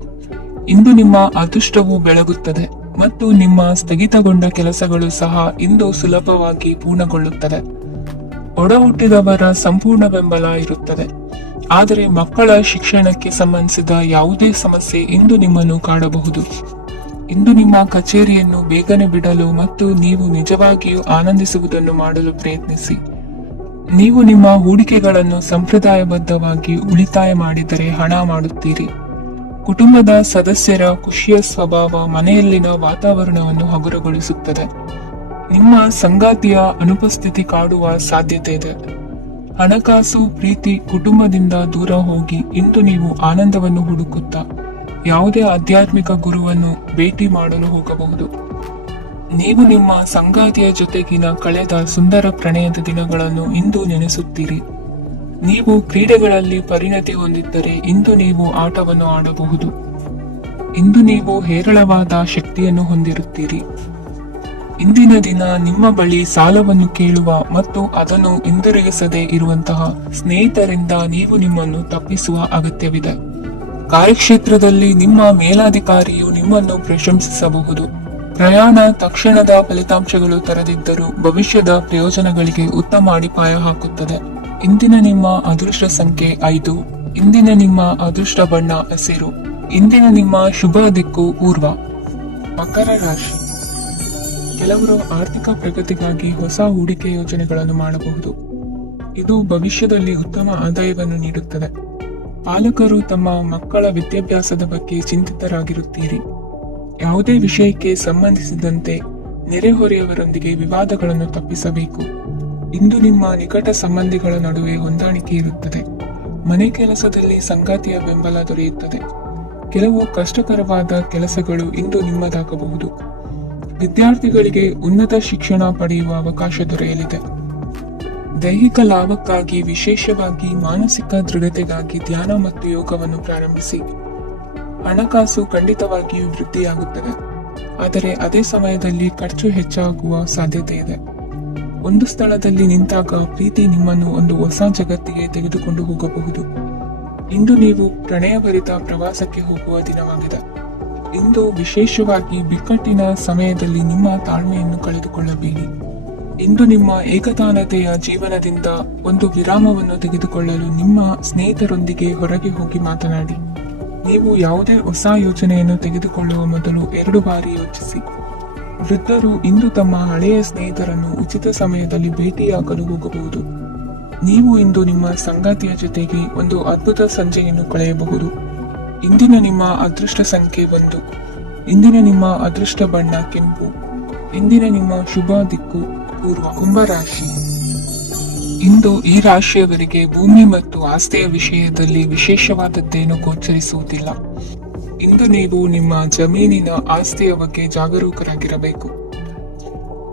ಇಂದು ನಿಮ್ಮ ಅದೃಷ್ಟವು ಬೆಳಗುತ್ತದೆ ಮತ್ತು ನಿಮ್ಮ ಸ್ಥಗಿತಗೊಂಡ ಕೆಲಸಗಳು ಸಹ ಇಂದು ಸುಲಭವಾಗಿ ಪೂರ್ಣಗೊಳ್ಳುತ್ತದೆ. ಒಡ ಹುಟ್ಟಿದವರ ಸಂಪೂರ್ಣ ಬೆಂಬಲ ಇರುತ್ತದೆ. ಆದರೆ ಮಕ್ಕಳ ಶಿಕ್ಷಣಕ್ಕೆ ಸಂಬಂಧಿಸಿದ ಯಾವುದೇ ಸಮಸ್ಯೆ ಇಂದು ನಿಮ್ಮನ್ನು ಕಾಡಬಹುದು. ಇಂದು ನಿಮ್ಮ ಕಚೇರಿಯನ್ನು ಬೇಗನೆ ಬಿಡಲು ಮತ್ತು ನೀವು ನಿಜವಾಗಿಯೂ ಆನಂದಿಸುವುದನ್ನು ಮಾಡಲು ಪ್ರಯತ್ನಿಸಿ. ನೀವು ನಿಮ್ಮ ಹೂಡಿಕೆಗಳನ್ನು ಸಂಪ್ರದಾಯಬದ್ಧವಾಗಿ ಉಳಿತಾಯ ಮಾಡಿದರೆ ಹಣ ಮಾಡುತ್ತೀರಿ. ಕುಟುಂಬದ ಸದಸ್ಯರ ಖುಷಿಯ ಸ್ವಭಾವ ಮನೆಯಲ್ಲಿನ ವಾತಾವರಣವನ್ನು ಹಗುರಗೊಳಿಸುತ್ತದೆ. ನಿಮ್ಮ ಸಂಗಾತಿಯ ಅನುಪಸ್ಥಿತಿ ಕಾಡುವ ಸಾಧ್ಯತೆ ಇದೆ. ಹಣಕಾಸು, ಪ್ರೀತಿ, ಕುಟುಂಬದಿಂದ ದೂರ ಹೋಗಿ ಇಂದು ನೀವು ಆನಂದವನ್ನು ಹುಡುಕುತ್ತಾ ಯಾವುದೇ ಆಧ್ಯಾತ್ಮಿಕ ಗುರುವನ್ನು ಭೇಟಿ ಮಾಡಲು ಹೋಗಬಹುದು. ನೀವು ನಿಮ್ಮ ಸಂಗಾತಿಯ ಜೊತೆಗಿನ ಕಳೆದ ಸುಂದರ ಪ್ರಣಯದ ದಿನಗಳನ್ನು ಇಂದು ನೆನೆಸುತ್ತೀರಿ. ನೀವು ಕ್ರೀಡೆಗಳಲ್ಲಿ ಪರಿಣತಿ ಹೊಂದಿದ್ದರೆ ಇಂದು ನೀವು ಆಟವನ್ನು ಆಡಬಹುದು. ಇಂದು ನೀವು ಹೇರಳವಾದ ಶಕ್ತಿಯನ್ನು ಹೊಂದಿರುತ್ತೀರಿ. ಇಂದಿನ ದಿನ ನಿಮ್ಮ ಬಳಿ ಸಾಲವನ್ನು ಕೇಳುವ ಮತ್ತು ಅದನ್ನು ಹಿಂದಿರುಗಿಸದೇ ಇರುವಂತಹ ಸ್ನೇಹಿತರಿಂದ ನೀವು ನಿಮ್ಮನ್ನು ತಪ್ಪಿಸುವ ಅಗತ್ಯವಿದೆ. ಕಾರ್ಯಕ್ಷೇತ್ರದಲ್ಲಿ ನಿಮ್ಮ ಮೇಲಾಧಿಕಾರಿಯು ನಿಮ್ಮನ್ನು ಪ್ರಶಂಸಿಸಬಹುದು. ಪ್ರಯಾಣ ತಕ್ಷಣದ ಫಲಿತಾಂಶಗಳು ತರದಿದ್ದರೂ ಭವಿಷ್ಯದ ಪ್ರಯೋಜನಗಳಿಗೆ ಉತ್ತಮ ಅಡಿಪಾಯ ಹಾಕುತ್ತದೆ. ಇಂದಿನ ನಿಮ್ಮ ಅದೃಷ್ಟ ಸಂಖ್ಯೆ 5. ಇಂದಿನ ನಿಮ್ಮ ಅದೃಷ್ಟ ಬಣ್ಣ ಹಸಿರು. ಇಂದಿನ ನಿಮ್ಮ ಶುಭ ದಿಕ್ಕು ಪೂರ್ವ. ಮಕರ ರಾಶಿ. ಕೆಲವರು ಆರ್ಥಿಕ ಪ್ರಗತಿಗಾಗಿ ಹೊಸ ಹೂಡಿಕೆ ಯೋಜನೆಗಳನ್ನು ಮಾಡಬಹುದು. ಇದು ಭವಿಷ್ಯದಲ್ಲಿ ಉತ್ತಮ ಆದಾಯವನ್ನು ನೀಡುತ್ತದೆ. ಪಾಲಕರು ತಮ್ಮ ಮಕ್ಕಳ ವಿದ್ಯಾಭ್ಯಾಸದ ಬಗ್ಗೆ ಚಿಂತಿತರಾಗಿರುತ್ತೀರಿ. ಯಾವುದೇ ವಿಷಯಕ್ಕೆ ಸಂಬಂಧಿಸಿದಂತೆ ನೆರೆಹೊರೆಯವರೊಂದಿಗೆ ವಿವಾದಗಳನ್ನು ತಪ್ಪಿಸಬೇಕು. ಇಂದು ನಿಮ್ಮ ನಿಕಟ ಸಂಬಂಧಿಗಳ ನಡುವೆ ಹೊಂದಾಣಿಕೆ ಇರುತ್ತದೆ. ಮನೆ ಕೆಲಸದಲ್ಲಿ ಸಂಗಾತಿಯ ಬೆಂಬಲ ದೊರೆಯುತ್ತದೆ. ಕೆಲವು ಕಷ್ಟಕರವಾದ ಕೆಲಸಗಳು ಇಂದು ನಿಮ್ಮದಾಗಬಹುದು. ವಿದ್ಯಾರ್ಥಿಗಳಿಗೆ ಉನ್ನತ ಶಿಕ್ಷಣ ಪಡೆಯುವ ಅವಕಾಶ ದೊರೆಯಲಿದೆ. ದೈಹಿಕ ಲಾಭಕ್ಕಾಗಿ, ವಿಶೇಷವಾಗಿ ಮಾನಸಿಕ ದೃಢತೆಗಾಗಿ ಧ್ಯಾನ ಮತ್ತು ಯೋಗವನ್ನು ಪ್ರಾರಂಭಿಸಿ. ಹಣಕಾಸು ಖಂಡಿತವಾಗಿಯೂ ವೃದ್ಧಿಯಾಗುತ್ತದೆ, ಆದರೆ ಅದೇ ಸಮಯದಲ್ಲಿ ಖರ್ಚು ಹೆಚ್ಚಾಗುವ ಸಾಧ್ಯತೆ ಇದೆ. ಒಂದು ಸ್ಥಳದಲ್ಲಿ ನಿಂತಾಗ ಪ್ರೀತಿ ನಿಮ್ಮನ್ನು ಒಂದು ಹೊಸ ಜಗತ್ತಿಗೆ ತೆಗೆದುಕೊಂಡು ಹೋಗಬಹುದು. ಇಂದು ನೀವು ಪ್ರಣಯಭರಿತ ಪ್ರವಾಸಕ್ಕೆ ಹೋಗುವ ದಿನವಾಗಿದೆ. ಇಂದು ವಿಶೇಷವಾಗಿ ಬಿಕ್ಕಟ್ಟಿನ ಸಮಯದಲ್ಲಿ ನಿಮ್ಮ ತಾಳ್ಮೆಯನ್ನು ಕಳೆದುಕೊಳ್ಳಬೇಡಿ. ಇಂದು ನಿಮ್ಮ ಏಕತಾನತೆಯ ಜೀವನದಿಂದ ಒಂದು ವಿರಾಮವನ್ನು ತೆಗೆದುಕೊಳ್ಳಲು ನಿಮ್ಮ ಸ್ನೇಹಿತರೊಂದಿಗೆ ಹೊರಗೆ ಹೋಗಿ ಮಾತನಾಡಿ. ನೀವು ಯಾವುದೇ ಹೊಸ ಯೋಜನೆಯನ್ನು ತೆಗೆದುಕೊಳ್ಳುವ ಮೊದಲು 2 ಬಾರಿ ಯೋಚಿಸಿ. ವೃದ್ಧರು ಇಂದು ತಮ್ಮ ಹಳೆಯ ಸ್ನೇಹಿತರನ್ನು ಉಚಿತ ಸಮಯದಲ್ಲಿ ಭೇಟಿಯಾಗಲು ಹೋಗಬಹುದು. ನೀವು ಇಂದು ನಿಮ್ಮ ಸಂಗಾತಿಯ ಜೊತೆಗೆ ಒಂದು ಅದ್ಭುತ ಸಂಜೆಯನ್ನು ಕಳೆಯಬಹುದು. ಇಂದಿನ ನಿಮ್ಮ ಅದೃಷ್ಟ ಸಂಖ್ಯೆ 1. ಇಂದಿನ ನಿಮ್ಮ ಅದೃಷ್ಟ ಬಣ್ಣ ಕೆಂಪು. ಇಂದಿನ ನಿಮ್ಮ ಶುಭ ದಿಕ್ಕು ಪೂರ್ವ. ಕುಂಭರಾಶಿ. ಇಂದು ಈ ರಾಶಿಯವರಿಗೆ ಭೂಮಿ ಮತ್ತು ಆಸ್ತಿಯ ವಿಷಯದಲ್ಲಿ ವಿಶೇಷವಾದದ್ದೇನು ಗೋಚರಿಸುವುದಿಲ್ಲ. ಇಂದು ನೀವು ನಿಮ್ಮ ಜಮೀನಿನ ಆಸ್ತಿಯ ಬಗ್ಗೆ ಜಾಗರೂಕರಾಗಿರಬೇಕು.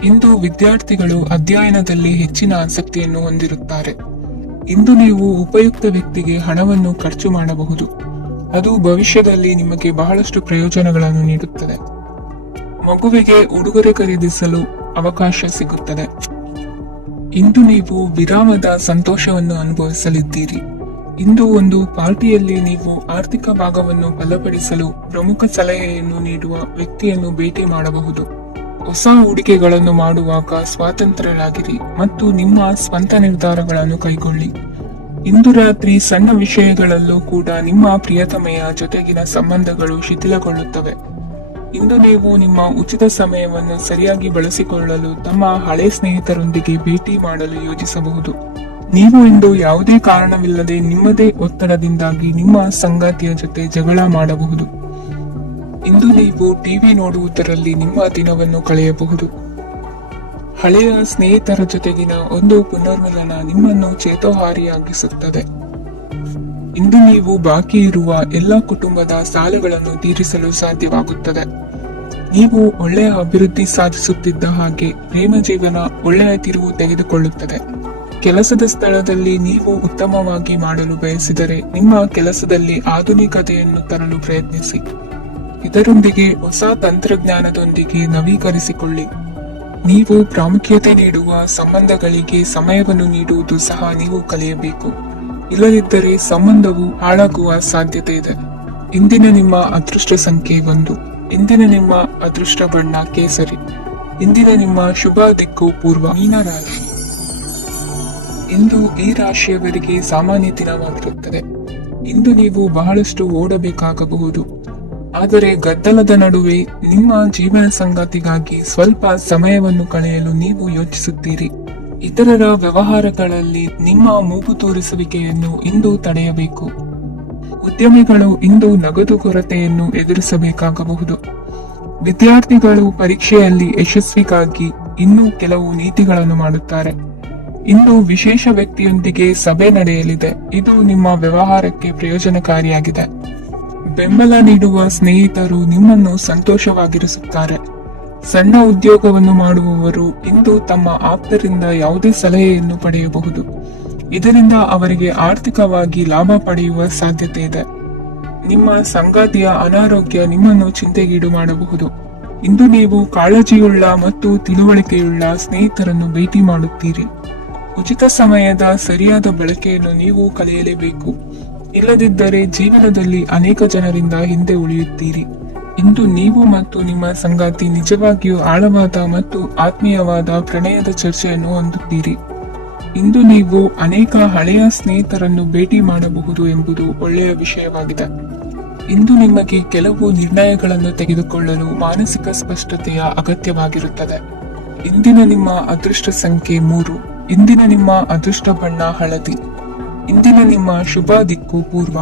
ಇಂದು ವಿದ್ಯಾರ್ಥಿಗಳು ಅಧ್ಯಯನದಲ್ಲಿ ಹೆಚ್ಚಿನ ಆಸಕ್ತಿಯನ್ನು ಹೊಂದಿರುತ್ತಾರೆ. ಇಂದು ನೀವು ಉಪಯುಕ್ತ ವ್ಯಕ್ತಿಗೆ ಹಣವನ್ನು ಖರ್ಚು ಮಾಡಬಹುದು. ಅದು ಭವಿಷ್ಯದಲ್ಲಿ ನಿಮಗೆ ಬಹಳಷ್ಟು ಪ್ರಯೋಜನಗಳನ್ನು ನೀಡುತ್ತದೆ. ಮಗುವಿಗೆ ಉಡುಗೊರೆ ಖರೀದಿಸಲು ಅವಕಾಶ ಸಿಗುತ್ತದೆ. ಇಂದು ನೀವು ವಿರಾಮದ ಸಂತೋಷವನ್ನು ಅನುಭವಿಸಲಿದ್ದೀರಿ. ಇಂದು ಒಂದು ಪಾರ್ಟಿಯಲ್ಲಿ ನೀವು ಆರ್ಥಿಕ ಭಾಗವನ್ನು ಬಲಪಡಿಸಲು ಪ್ರಮುಖ ಸಲಹೆಯನ್ನು ನೀಡುವ ವ್ಯಕ್ತಿಯನ್ನು ಭೇಟಿ ಮಾಡಬಹುದು. ಹೊಸ ಹೂಡಿಕೆಗಳನ್ನು ಮಾಡುವಾಗ ಸ್ವಾತಂತ್ರ್ಯರಾಗಿರಿ ಮತ್ತು ನಿಮ್ಮ ಸ್ವಂತ ನಿರ್ಧಾರಗಳನ್ನು ಕೈಗೊಳ್ಳಿ. ಇಂದು ರಾತ್ರಿ ಸಣ್ಣ ವಿಷಯಗಳಲ್ಲೂ ಕೂಡ ನಿಮ್ಮ ಪ್ರಿಯತಮೆಯ ಜೊತೆಗಿನ ಸಂಬಂಧಗಳು ಶಿಥಿಲಗೊಳ್ಳುತ್ತವೆ. ಇಂದು ನೀವು ನಿಮ್ಮ ಉಚಿತ ಸಮಯವನ್ನು ಸರಿಯಾಗಿ ಬಳಸಿಕೊಳ್ಳಲು ತಮ್ಮ ಹಳೆ ಸ್ನೇಹಿತರೊಂದಿಗೆ ಭೇಟಿ ಮಾಡಲು ಯೋಜಿಸಬಹುದು. ನೀವು ಇಂದು ಯಾವುದೇ ಕಾರಣವಿಲ್ಲದೆ ನಿಮ್ಮದೇ ಒತ್ತಡದಿಂದಾಗಿ ನಿಮ್ಮ ಸಂಗಾತಿಯ ಜೊತೆ ಜಗಳ ಮಾಡಬಹುದು. ಇಂದು ನೀವು ಟಿವಿ ನೋಡುವುದರಲ್ಲಿ ನಿಮ್ಮ ದಿನವನ್ನು ಕಳೆಯಬಹುದು. ಹಳೆಯ ಸ್ನೇಹಿತರ ಜೊತೆಗಿನ ಒಂದು ಪುನರ್ಮಿಲನ ನಿಮ್ಮನ್ನು ಚೇತೋಹಾರಿಯಾಗಿಸುತ್ತದೆ. ಇಂದು ನೀವು ಬಾಕಿ ಇರುವ ಎಲ್ಲ ಕುಟುಂಬದ ಸಾಲಗಳನ್ನು ತೀರಿಸಲು ಸಾಧ್ಯವಾಗುತ್ತದೆ. ನೀವು ಒಳ್ಳೆಯ ಅಭಿವೃದ್ಧಿ ಸಾಧಿಸುತ್ತಿದ್ದ ಹಾಗೆ ಪ್ರೇಮ ಜೀವನ ಒಳ್ಳೆಯ ತಿರುವು ತೆಗೆದುಕೊಳ್ಳುತ್ತದೆ. ಕೆಲಸದ ಸ್ಥಳದಲ್ಲಿ ನೀವು ಉತ್ತಮವಾಗಿ ಮಾಡಲು ಬಯಸಿದರೆ ನಿಮ್ಮ ಕೆಲಸದಲ್ಲಿ ಆಧುನಿಕತೆಯನ್ನು ತರಲು ಪ್ರಯತ್ನಿಸಿ. ಇದರೊಂದಿಗೆ ಹೊಸ ತಂತ್ರಜ್ಞಾನದೊಂದಿಗೆ ನವೀಕರಿಸಿಕೊಳ್ಳಿ. ನೀವು ಪ್ರಾಮುಖ್ಯತೆ ನೀಡುವ ಸಂಬಂಧಗಳಿಗೆ ಸಮಯವನ್ನು ನೀಡುವುದು ಸಹ ನೀವು ಕಲಿಯಬೇಕು. ಇಲ್ಲದಿದ್ದರೆ ಸಂಬಂಧವು ಹಾಳಾಗುವ ಸಾಧ್ಯತೆ ಇದೆ. ಇಂದಿನ ನಿಮ್ಮ ಅದೃಷ್ಟ ಸಂಖ್ಯೆ 1. ಇಂದಿನ ನಿಮ್ಮ ಅದೃಷ್ಟ ಬಣ್ಣ ಕೇಸರಿ. ಇಂದಿನ ನಿಮ್ಮ ಶುಭ ದಿಕ್ಕು ಪೂರ್ವ. ಮೀನ ರಾಶಿ. ಇಂದು ಈ ರಾಶಿಯವರಿಗೆ ಸಾಮಾನ್ಯ ದಿನವಾಗಿರುತ್ತದೆ. ಇಂದು ನೀವು ಬಹಳಷ್ಟು ಓಡಬೇಕಾಗಬಹುದು. ಆದರೆ ಗದ್ದಲದ ನಡುವೆ ನಿಮ್ಮ ಜೀವನ ಸಂಗಾತಿಗಾಗಿ ಸ್ವಲ್ಪ ಸಮಯವನ್ನು ಕಳೆಯಲು ನೀವು ಯೋಚಿಸುತ್ತೀರಿ. ಇತರರ ವ್ಯವಹಾರಗಳಲ್ಲಿ ನಿಮ್ಮ ಮೂಗು ತೂರಿಸುವಿಕೆಯನ್ನು ಇಂದು ತಡೆಯಬೇಕು. ಉದ್ಯಮಿಗಳು ಇಂದು ನಗದು ಕೊರತೆಯನ್ನು ಎದುರಿಸಬೇಕಾಗಬಹುದು. ವಿದ್ಯಾರ್ಥಿಗಳು ಪರೀಕ್ಷೆಯಲ್ಲಿ ಯಶಸ್ವಿಗಾಗಿ ಇನ್ನೂ ಕೆಲವು ನೀತಿಗಳನ್ನು ಮಾಡುತ್ತಾರೆ. ಇಂದು ವಿಶೇಷ ವ್ಯಕ್ತಿಯೊಂದಿಗೆ ಸಭೆ ನಡೆಯಲಿದೆ. ಇದು ನಿಮ್ಮ ವ್ಯವಹಾರಕ್ಕೆ ಪ್ರಯೋಜನಕಾರಿಯಾಗಿದೆ. ಬೆಂಬಲ ನೀಡುವ ಸ್ನೇಹಿತರು ನಿಮ್ಮನ್ನು ಸಂತೋಷವಾಗಿರಿಸುತ್ತಾರೆ. ಸಣ್ಣ ಉದ್ಯೋಗವನ್ನು ಮಾಡುವವರು ಇಂದು ತಮ್ಮ ಆಪ್ತರಿಂದ ಯಾವುದೇ ಸಲಹೆಯನ್ನು ಪಡೆಯಬಹುದು. ಇದರಿಂದ ಅವರಿಗೆ ಆರ್ಥಿಕವಾಗಿ ಲಾಭ ಪಡೆಯುವ ಸಾಧ್ಯತೆ ಇದೆ. ನಿಮ್ಮ ಸಂಗಾತಿಯ ಅನಾರೋಗ್ಯ ನಿಮ್ಮನ್ನು ಚಿಂತೆಗೀಡು ಮಾಡಬಹುದು. ಇಂದು ನೀವು ಕಾಳಜಿಯುಳ್ಳ ಮತ್ತು ತಿಳುವಳಿಕೆಯುಳ್ಳ ಸ್ನೇಹಿತರನ್ನು ಭೇಟಿ ಮಾಡುತ್ತೀರಿ. ಉಚಿತ ಸಮಯದ ಸರಿಯಾದ ಬಳಕೆಯನ್ನು ನೀವು ಕಲಿಯಲೇಬೇಕು. ಇಲ್ಲದಿದ್ದರೆ ಜೀವನದಲ್ಲಿ ಅನೇಕ ಜನರಿಂದ ಹಿಂದೆ ಉಳಿಯುತ್ತೀರಿ. ಇಂದು ನೀವು ಮತ್ತು ನಿಮ್ಮ ಸಂಗಾತಿ ನಿಜವಾಗಿಯೂ ಆಳವಾದ ಮತ್ತು ಆತ್ಮೀಯವಾದ ಪ್ರಣಯದ ಚರ್ಚೆಯನ್ನು ಹೊಂದುತ್ತೀರಿ. ಇಂದು ನೀವು ಅನೇಕ ಹಳೆಯ ಸ್ನೇಹಿತರನ್ನು ಭೇಟಿ ಮಾಡಬಹುದು ಎಂಬುದು ಒಳ್ಳೆಯ ವಿಷಯವಾಗಿದೆ. ಇಂದು ನಿಮಗೆ ಕೆಲವು ನಿರ್ಣಯಗಳನ್ನು ತೆಗೆದುಕೊಳ್ಳಲು ಮಾನಸಿಕ ಸ್ಪಷ್ಟತೆಯ ಅಗತ್ಯವಾಗಿರುತ್ತದೆ. ಇಂದಿನ ನಿಮ್ಮ ಅದೃಷ್ಟ ಸಂಖ್ಯೆ 3. ಇಂದಿನ ನಿಮ್ಮ ಅದೃಷ್ಟ ಬಣ್ಣ ಹಳದಿ. ಇಂದಿನ ನಿಮ್ಮ ಶುಭ ದಿಕ್ಕು ಪೂರ್ವ.